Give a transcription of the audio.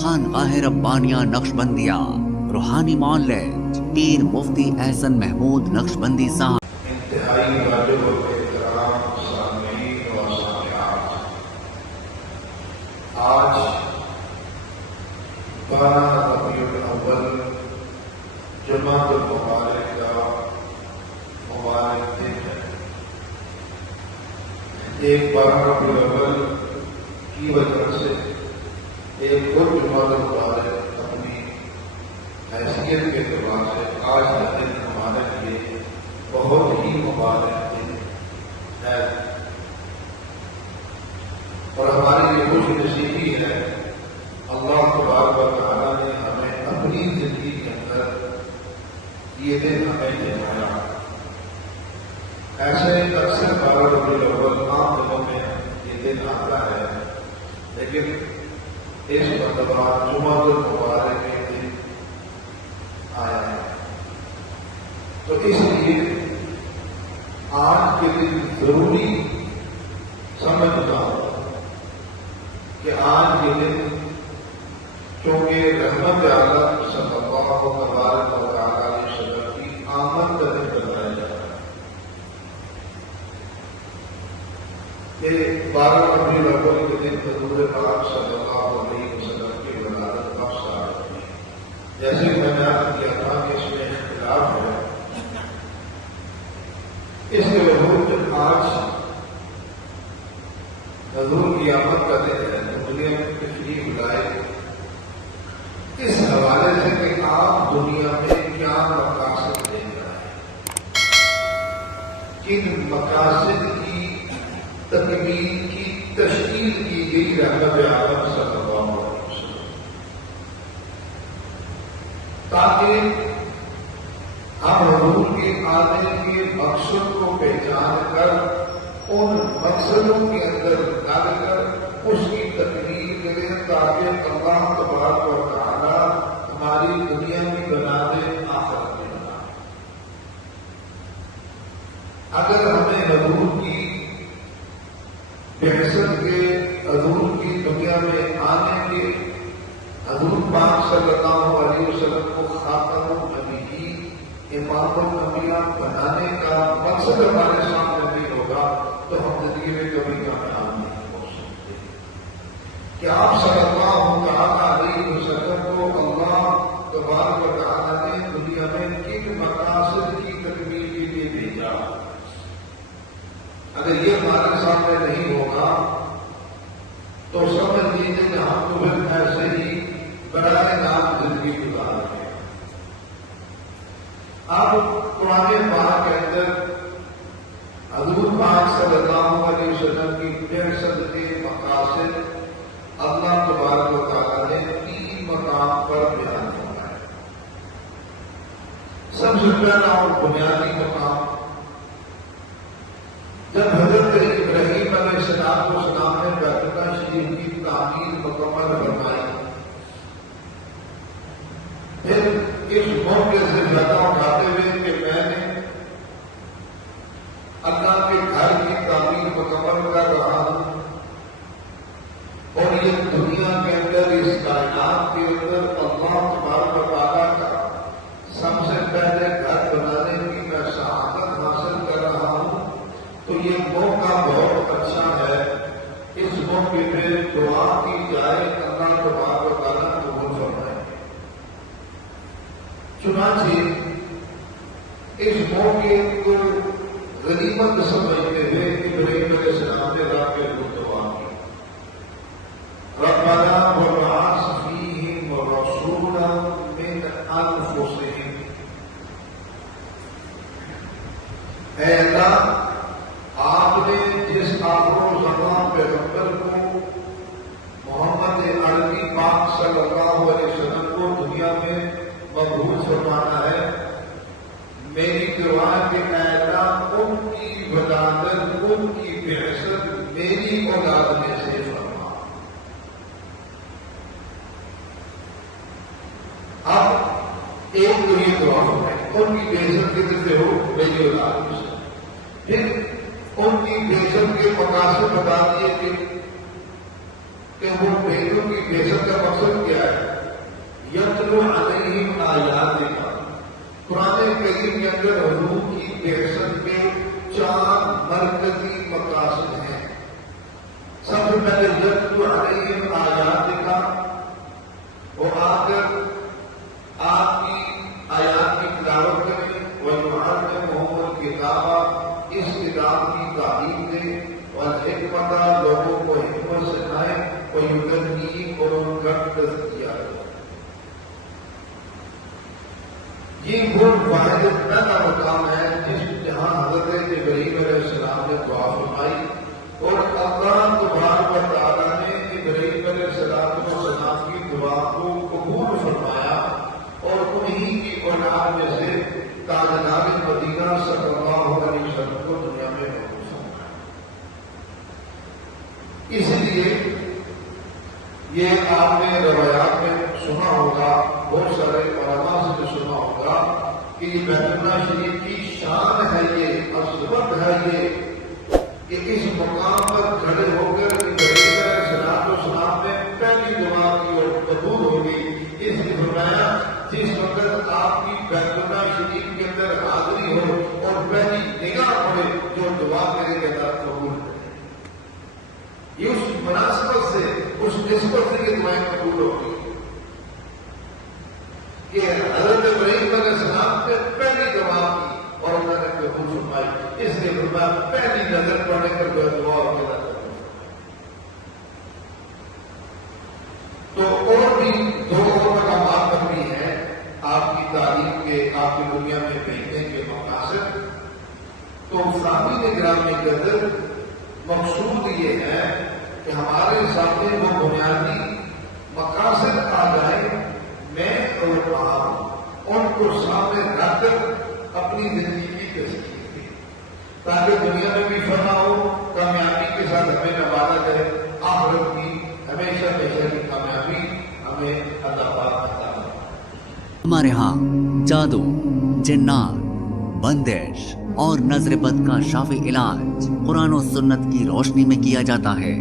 خانقاہ ربانیہ نقشبندیہ روحانی معالج پیر مفتی احسن محمود نقشبندی صاحب۔ انتہائی واجب و احترام سامعین و سامعات، آج 12 ربیع الاول جمعۃ المبارک کا مبارک دن ہے۔ ایک 12 ربیع الاول کی وجہ سے ایک اور جمعۃ المبارک اپنی حیثیت کے اعتبار سے آج کا دن ہمارے لیے بہت ہی مبارک دن ہے اور ہماری یہ خوش نصیبی ہے، اللہ تبارک و تعالیٰ نے ہمیں اپنی زندگی کے اندر یہ دن ہمیں دکھایا۔ ایسے اکثر 12 ربیع الاول عام دنوں میں یہ دن آتا ہے، لیکن اس مرتبہ جمعۃ المبارک کے دن آیا ہے، تو اس لیے آج کے دن ضروری سمجھنا کہ آج کے دن چونکہ رحمت عالم صلی اللہ تبارک و تعالیٰ علیہ وسلم کی آمد کا دن بتایا جاتا ہے کہ 12 ربیع الاول کے دن حضور پاک صلی اللہ علیہ وسلم کی ولادت کا سال ہے۔ جیسے کہ میں نے عرض کیا تھا کہ اس میں اختلاف ہے، اس کے باوجود آج حضور کی آمد کا دن ہے، دنیا میں تشریف لائے اس حوالے سے کہ آپ دنیا میں کیا مقاصد دے رہے ہیں، کن مقاصد کی تکمیل کی تشکیل کی گئی رحمت عالم صلی اللہ علیہ وسلم، تاکہ ہم حضور کے آنے کے مقصد کو پہچان کر ان مقصدوں کے اندر ڈال کر اس کی تکمیل کریں، تاکہ اللہ تبارک و تعالیٰ ہماری دنیا میں بنا دے، آخرت میں بنا دے۔ اگر ہمیں حضور کی بعثت کے، حضور کی دنیا میں آنے کے، حضور پاک صلی اللہ علیہ وسلم کو خاتم النبیین، امام الانبیاء بنانے کا مقصد ہمارے سامنے نہیں ہوگا تو ہم زندگی میں کبھی کامیاب نہیں ہو سکتے۔ کہ آپ صلی اللہ علیہ وسلم کو اللہ تبارک و تعالیٰ نے دنیا میں کن مقاصد کی تکمیل کے لیے بھیجا، اگر یہ ہمارے سامنے نہیں ہوگا تو سمجھ لیجیے کہ ہم تو پھر ایسے ہی براہ نام زندگی گزار رہے ہیں۔ اب قرآن پاک کے اندر حضور پاک صلی اللہ علیہ وسلم کی بعثت کے مقاصد اللہ تبارک و تعالیٰ نے 3 مقام پر بیان کیا ہے۔ سب سے پہلا اور بنیادی مقام، جب حضرت ابراہیم علیہ السلام نے بیت اللہ شریف کی تعمیر مکمل فرمائی، پھر اس موقع سے زیادہ اٹھاتے ہوئے کہ میں نے اللہ کے گھر کی تعمیر مکمل کر رہا ہوں اور یہ دنیا کے اندر، اس کائنات کے اندر اللہ تبارک و تعالیٰ کا سب سے پہلے گھر بنانے کی میں سعادت حاصل کر رہا ہوں، تو یہ موقع بہت اچھا ہے۔ اس موقع پہ دعا کی جائے، اللہ تبارک و تعالیٰ قبول فرمائے۔ چنانچہ اس موقع کو غنیمت سمجھتے ہوئے ابراہیم علیہ السلام نے رب کے دعا کی، ربنا وابعث فیہم رسولا من انفسہم، اے اللہ، آپ نے جس آخر و زمان پیغمبر کو محمد عربی پاک صلی اللہ علیہ وسلم کو دنیا میں مبعوث فرمانا ہے، میری دعا کہ اے اللہ ان کی ولادت، ان کی بعثت میری اولاد میں سے فرما۔ اب ایک تو یہ دعا ہے، ان کی بعثت کدھر سے ہو، میری اولاد میں سے۔ پھر ان کی بعثت کے مقاصد بتا دیے کہ وہ بیٹوں کی بعثت کا مقصد کیا ہے، یہ وہ واحد پہلا مقام ہے جہاں حضرت ابراہیم علیہ السلام نے دعا فرمائی اور اللہ تبارک و تعالیٰ نے ابراہیم علیہ السلام کی دعا کو قبول فرمایا اور انہی کی اولاد میں سے تاجدار مدینہ صلی اللہ علیہ وسلم کو دنیا میں محفوظ فرمایا۔ اس لیے یہ آپ نے روایات میں سنا ہوگا، بہت سارے علماء سے بھی سنا ہوگا کہ یہ بیت اللہ شریف کی شان ہے، یہ عظمت ہے، یہ کہ اس مقام پر کھڑے ہو کر ابراہیم علیہ السلام نے پہلی دعا کی اور قبول ہوگی۔ اس نے فرمایا جس وقت آپ کی بیت اللہ شریف کے اندر حاضری ہو اور پہلی نگاہ پڑے جو دعا کرے کے اندر قبول ہے، یہ اس مناسبت سے، اس نسبت سے یہ دعائیں قبول ہوگی کہ حضرت ابراہیم علیہ السلام نے پہلی دعا کی اور انہوں نے قبول فرمائی۔ اس لیے فرمایا پہلی نظر پڑنے پر جو دعا ہوگی نہ قبول۔ تو اور بھی دو اور مقامات پر بھی ہیں آپ کی تعلیم کے، آپ کی دنیا میں بھیجنے کے مقاصد۔ تو فراہمی نگرامی کے اندر مقصود یہ ہے کہ ہمارے سامنے وہ بنیادی مقاصد آ جائیں، میں اور آپ ان کو سامنے رکھ کر اپنی زندگی کی تشکیل کی، تاکہ دنیا میں بھی فنا ہو، کامیابی کے ساتھ ہمیں نوازا کرے، آخرت کی ہمیشہ ہمیشہ کی کامیابی ہمیں عطا فرمائے۔ ہمارے ہاں جادو، جنات، بندش اور نظر بد کا شافی علاج قرآن و سنت کی روشنی میں کیا جاتا ہے۔